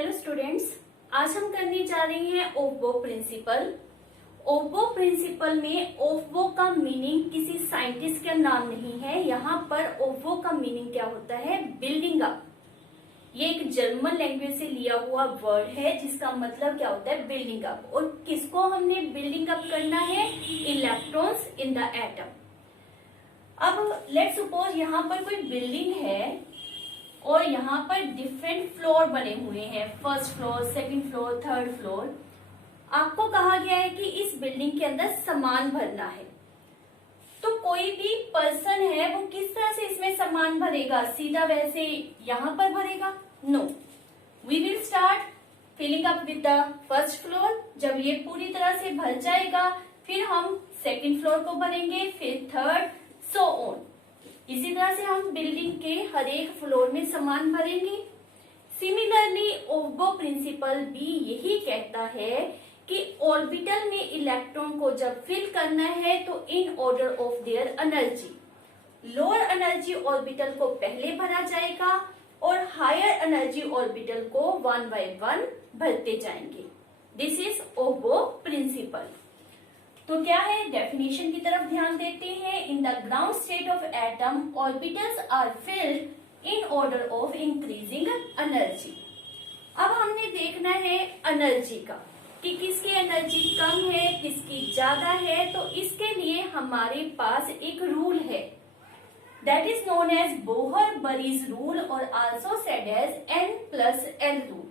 Hello students, आज हम करने जा रहे हैं ओफबो प्रिंसिपल। ओफबो प्रिंसिपल में ओफबो का मीनिंग किसी साइंटिस्ट का नाम नहीं है। यहाँ पर ओफबो का मीनिंग क्या होता है? Building up. ये एक जर्मन लैंग्वेज से लिया हुआ वर्ड है जिसका मतलब क्या होता है? Building up. और किसको हमने बिल्डिंग अप करना है? Electrons in the atom. अब लेट्स सपोज यहाँ पर कोई बिल्डिंग है और यहाँ पर डिफरेंट फ्लोर बने हुए हैं, first floor, second floor, third floor. आपको कहा गया है कि इस बिल्डिंग के अंदर सामान भरना है। तो कोई भी पर्सन है वो किस तरह से इसमें सामान भरेगा? सीधा वैसे यहाँ पर भरेगा? No, we will start filling up with the first floor. जब ये पूरी तरह से भर जाएगा फिर हम सेकंड फ्लोर को भरेंगे, फिर थर्ड, सो ऑन। इसी तरह से हम बिल्डिंग के हर एक फ्लोर में सामान भरेंगे। सिमिलरली ओफबो प्रिंसिपल भी यही कहता है कि ऑर्बिटल में इलेक्ट्रॉन को जब फिल करना है तो in order of their energy, lower energy orbital को पहले भरा जाएगा और हायर एनर्जी ऑर्बिटल को वन बाय वन भरते जाएंगे। This is aufbau principle. तो क्या है? डेफिनेशन की तरफ ध्यान देते हैं। In the ground state of atom orbitals are filled in order of increasing energy. अब हमने देखना है एनर्जी का कि किसकी एनर्जी कम है, किसकी ज्यादा है। तो इसके लिए हमारे पास एक रूल है, that is known as Bohr Bury rule और also said as N+L rule,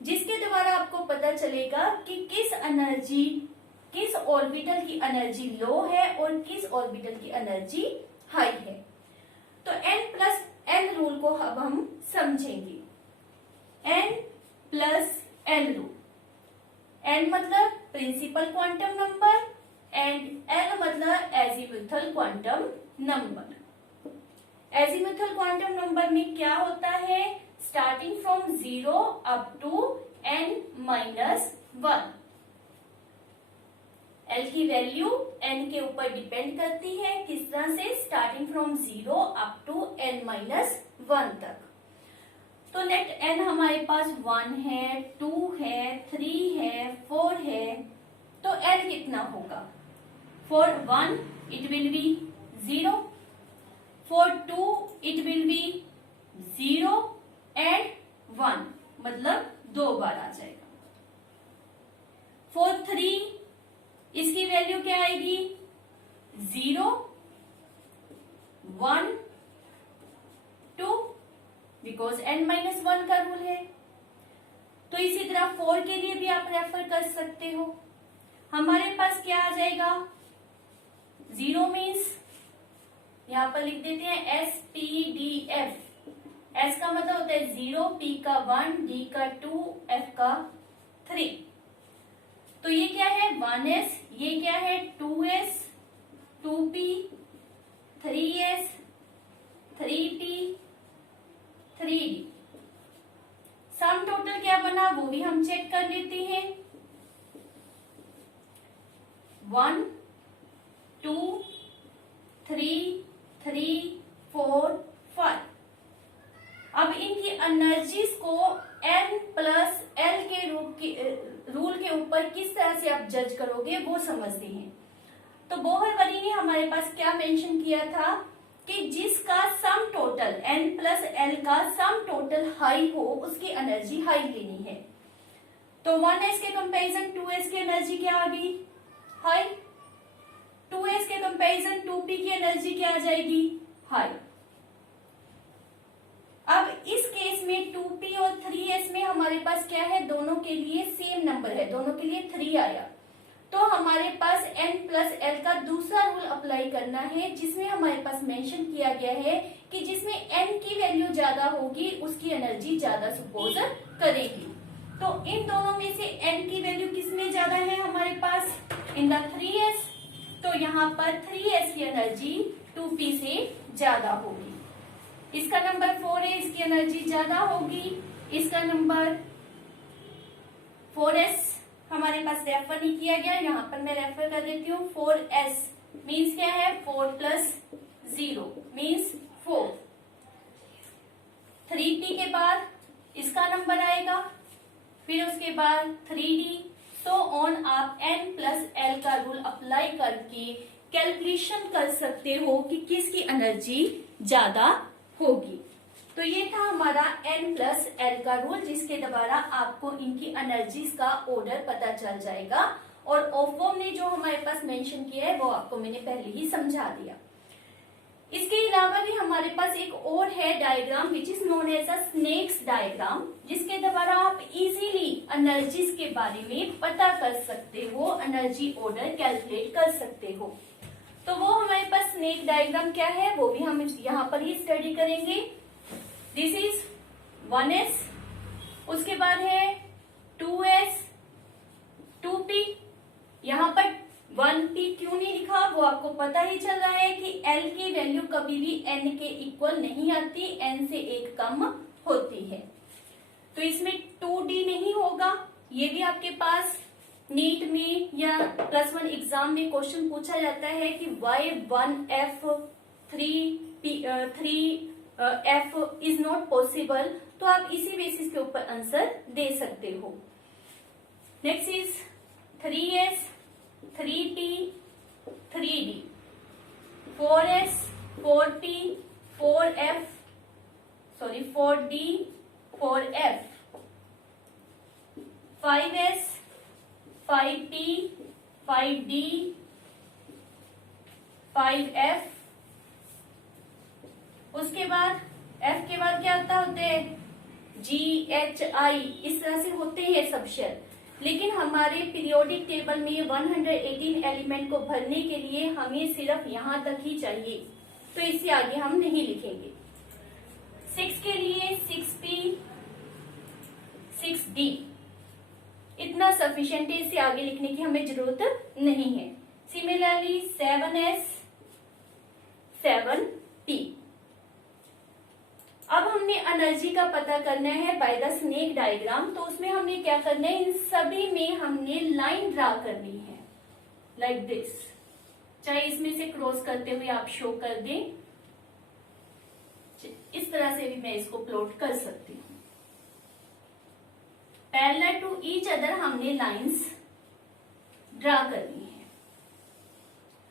जिसके द्वारा आपको पता चलेगा कि किस ऑर्बिटल की एनर्जी लो है और किस ऑर्बिटल की एनर्जी हाई है। तो N+L रूल को अब हम समझेंगे। N+L रूल, N मतलब principal quantum number and L मतलब azimuthal quantum number. Azimuthal quantum number में क्या होता है? Starting from 0 up to N-1। L की वैल्यू N के ऊपर डिपेंड करती है। किस तरह से? Starting from 0 up to N-1 तक। तो लेट N हमारे पास 1 है, 2 है, 3 है, 4 है। तो L कितना होगा? For 1 it will be 0, for 2 it will be 0 and 1, मतलब 2 बार आ जाएगा। For 3 इसकी वैल्यू क्या आएगी? 0, 1, 2, बिकॉज N-1 का रूल है। तो इसी तरह 4 के लिए भी आप रेफर कर सकते हो। हमारे पास क्या आ जाएगा? 0 मीन्स यहां पर लिख देते हैं SPDF। S का मतलब होता है 0, P का 1, D का 2, F का 3। तो ये क्या है? 1s, ये क्या है? 2s, 2p, 3s, 3p, 3d। Sum total क्या बना वो भी हम चेक कर लेते हैं। 1, 2, 3, 3, 4, 5। अब इनकी एनर्जीज को N+L के रूल के ऊपर किस तरह से आप जज करोगे वो समझते हैं। तो बोहर-बरी ने हमारे पास क्या मेंशन किया था कि जिसका सम टोटल N+L का सम टोटल हाई हो उसकी एनर्जी हाई लेनी है। तो 1s के कंपैरिजन 2s की एनर्जी क्या आ गई? हाई। 2s के कंपैरिजन 2p की एनर्जी क्या आ जाएगी? हाई। अब इस केस में 2p और 3s में हमारे पास क्या है? दोनों के लिए सेम नंबर है, दोनों के लिए 3 आया। तो हमारे पास N+L का दूसरा रूल अप्लाई करना है जिसमें हमारे पास मेंशन किया गया है कि जिसमें N की वैल्यू ज्यादा होगी उसकी एनर्जी ज्यादा सपोज करेगी। तो इन दोनों में से N की वैल्यू किसमें ज्यादा है? हमारे पास इन द 3s। तो यहाँ पर 3s की एनर्जी 2p से ज्यादा होगी। इसका नंबर 4 है, इसकी एनर्जी ज्यादा होगी। इसका नंबर 4s हमारे पास रेफर नहीं किया गया, यहाँ पर मैं रेफर कर देती हूँ। 4s मीन्स क्या है? 4 + 0 मीन्स 4। 3p के बाद इसका नंबर आएगा फिर उसके बाद 3D, सो ऑन। आप n+l का रूल अप्लाई करके कैलकुलेशन कर सकते हो कि किसकी एनर्जी ज्यादा होगी। तो ये था हमारा n+l का रूल, जिसके द्वारा आपको इनकी एनर्जीज का ऑर्डर पता चल जाएगा। और ऑफबॉम ने जो हमारे पास मेंशन किया है वो आपको मैंने पहले ही समझा दिया। इसके अलावा भी हमारे पास एक और है diagram which is known as a snakes diagram, जिसके द्वारा आप इजीली एनर्जीज के बारे में पता कर सकते हो, एनर्जी ऑर्डर कैलकुलेट कर सकते हो। तो वो हमारे पास स्नेक डायग्राम क्या है वो भी हम यहाँ पर ही स्टडी करेंगे। दिस इज 1s, उसके बाद है 2s, 2p। यहाँ पर 1p क्यों नहीं लिखा वो आपको पता ही चल रहा है कि l की वैल्यू कभी भी n के इक्वल नहीं आती, n से एक कम होती है। तो इसमें 2d नहीं होगा। ये भी आपके पास नीट में या +1 एग्जाम में क्वेश्चन पूछा जाता है कि why 1f 3f is not possible, तो आप इसी बेसिस के ऊपर आंसर दे सकते हो। Next is 3s, 3p, 3d, 4s, 4p, 4d, 4f, 5s, 5p, 5d, 5f। उसके बाद f के बाद क्या होते हैं g, h, i, इस तरह से होते हैं सब शेल। लेकिन हमारे पीरियोडिक टेबल में 118 एलिमेंट को भरने के लिए हमें सिर्फ यहाँ तक ही चाहिए, तो इससे आगे हम नहीं लिखेंगे। 6 के लिए 6p, 6d, इतना सफिशिएंट है, इससे आगे लिखने की हमें जरूरत नहीं है। Similarly 7s, 7p। अब हमने एनर्जी का पता करना है बाय द स्नेक डायग्राम, तो उसमें हमने क्या करना है, इन सभी में हमने लाइन ड्रा करनी है लाइक दिस। चाहे इसमें से क्रॉस करते हुए आप शो कर दें, इस तरह से भी मैं इसको प्लॉट कर सकती हूँ। पैरेलल टू ईच अदर हमने लाइंस ड्रा करनी है।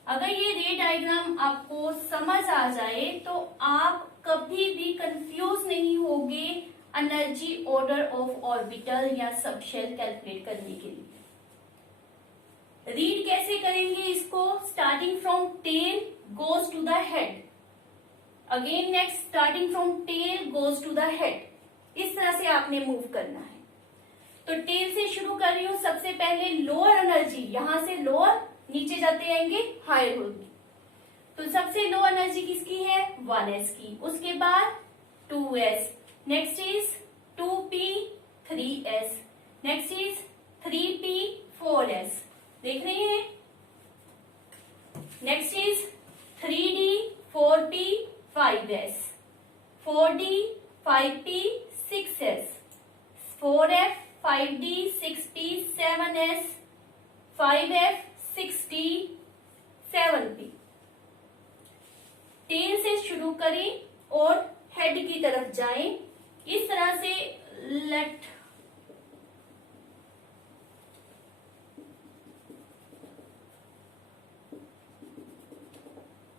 अगर ये रे डायग्राम आपको समझ आ जाए तो आप कभी भी कंफ्यूज नहीं होगे एनर्जी ऑर्डर ऑफ ऑर्बिटल या सबशेल कैलकुलेट करने के लिए। रीड कैसे करेंगे इसको, starting from tail goes to the head, again next starting from tail goes to the head, इस तरह से आपने मूव करना है। तो टेल से शुरू कर रही हूं, सबसे पहले लोअर एनर्जी, यहां से लोअर, नीचे जाते जाएंगे हायर होगी। तो सबसे लो एनर्जी किसकी है, 1s की। उसके बाद 2s, next is 2p, 3s, next is 3p, 4s, देख रहे हैं। Next is 3d, 4p, 5s, 4d, 5p, 6s, 4f, 5d, 6p, 7s, 5f, 6d, 7p। Tell से शुरू करें और हेड की तरफ जाएं, इस तरह से लेट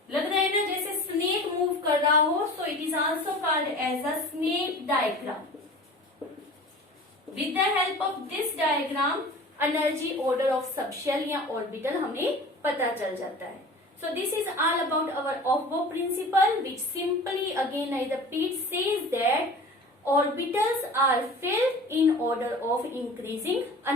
लग रहा है ना जैसे स्नेक मूव कर रहा हो, so it is also called as a snake diagram. With the help of this diagram energy order of subshell या ऑर्बिटल हमें पता चल जाता है। So this is all about our Aufbau principle, which simply again I repeat says that orbitals are filled in order of increasing energy.